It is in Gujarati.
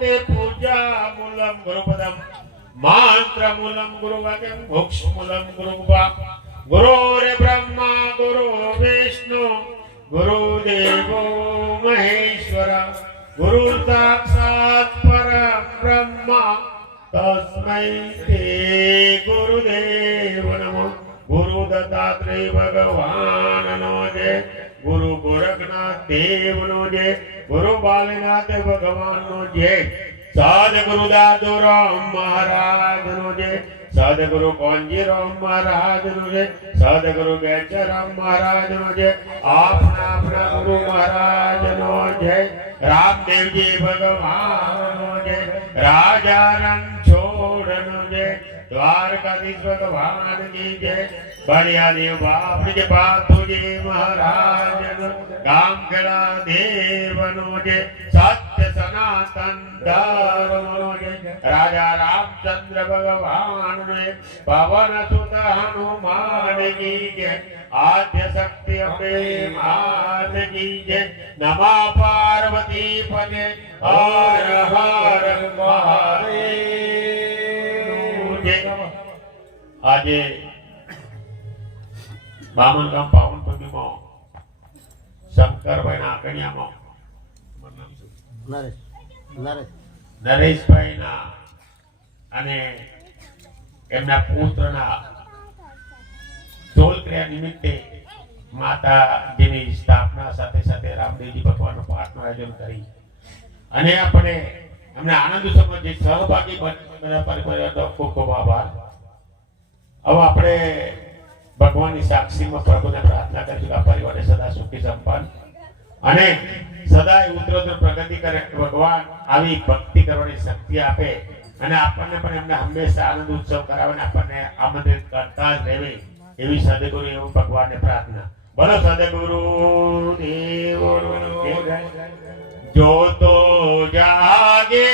તે પૂજા મૂલમ ગુરુપદમ મંત્ર મૂલમ ગુરુવાક્યમ મોક્ષ મૂલમ ગુરુવા. ગુરુરે બ્રહ્મા, ગુરુ વિષ્ણુ ગુરુદેવો મહેશ્વર. ગુરુ સાક્ષાત પરમ બ્રહ્મ. તસ્મૈ તે ગુરુદેવ નમઃ. ગુરુ દત્તાત્રેય ગુરુ ગોરખનાથ દેવનો જય ગુરુ બાલનાથ ભગવાનનો જય સદગુરુ દાદુરામ મહારાજનો જય સદગુરુ કોંજીરામ મહારાજનો જય સદગુરુ બેચરામ મહારાજનો જય આપના આપના ગુરુ મહારાજનો જય રામદેવજી ભગવાનનો જય રાજા છોડનો જય દ્વારકાધીશ ભગવાન કી જય બળિયાદેવ બાપડી જય પાતુજી મહારાજ ગામખેડા દેવનો જે સત્ય સનાતન ધર્મનો જે રાજા રામચંદ્ર ભગવાન ને પવન સુત હનુમાન કી જય આદ્ય શક્તિ પ્રેમ આદ કી જય નમા પાર્વતી પદે હર હર મહાદેવ. આજે બામન ગામ પાવન શંકરભાઈ શંકરભાઈના આંકડિયામાં મારું નામ શું? નરેશ. નરેશ. નરેશભાઈના અને એમના પુત્રના ક્રિયા નિમિત્તે માતાજીની સ્થાપના સાથે સાથે રામદેવજી ભગવાનનો પાઠનું આયોજન કરી. અને આપણે અમને આનંદ ઉત્સવમાં જે સહભાગી બધા પરિવાર ખૂબ ખૂબ આભાર. હવે આપણે ભગવાનની સાક્ષીમાં પ્રભુને પ્રાર્થના કરીશું આ પરિવારને સદા સુખી સંપન્ન અને સદા ઉત્તરોત્તર પ્રગતિ કરે. ભગવાન આવી ભક્તિ કરવાની શક્તિ આપે અને આપણને પણ એમને હંમેશા આનંદ ઉત્સવ કરાવે આપણને આમંત્રિત કરતા જ રહેવે એવી સદગુરુ એવું ભગવાનને પ્રાર્થના. બોલો સદગુરુ દેવો જો તો જાગે